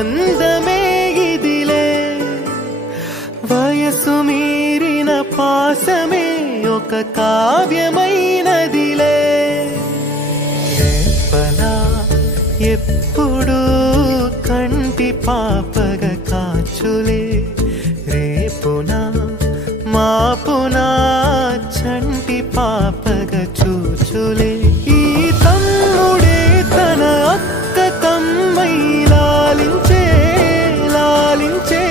అనుబంధమే ఇదిలే వయసు మీరిన పాసమే ఒక కావ్యమైనదిలే రేపలా ఎప్పుడు కంటి పాపగ కాచులే రేపునా మాపునా చంటి పాపగ చూచులే ఈ తమ్ముడే తన అక్క తమ్మై లాలించే లాలించే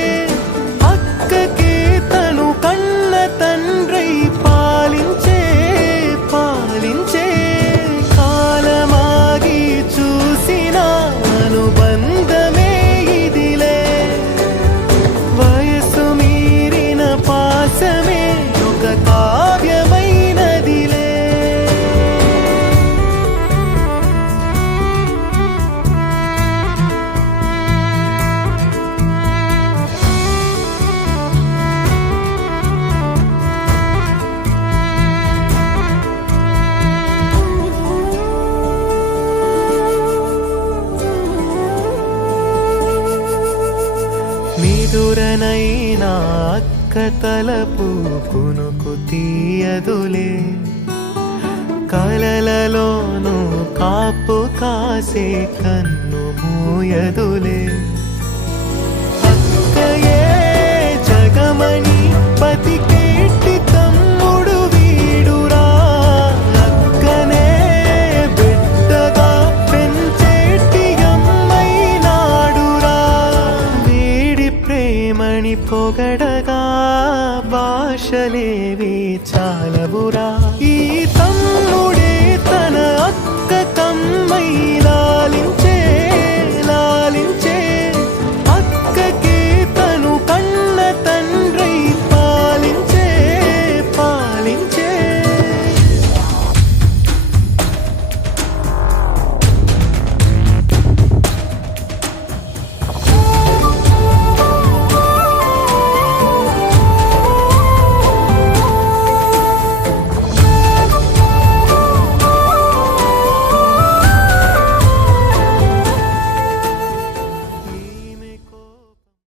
అక్కకే తను కన్న తండ్రై పాలించే పాలించే కాలమాగి చూసిన అనుబంధమే ఇదిలే వయసు మీరిన పాసమే ఒక కావ్యమైనదిలే నిదురనైనా అక్క తలపు కునుకు తీయదులే కలలలోనూ కాపు కాసే కన్ను మూయదులే అక్కయే జగమణి బతికేటి తమ్ముడు వీడురా అక్కనే బిడ్డగా పెంచేటి అమ్మైనాడురా వీడి ప్రేమని పొగడగా భాషలేవి చాలవురా ఈ తమ్ముడి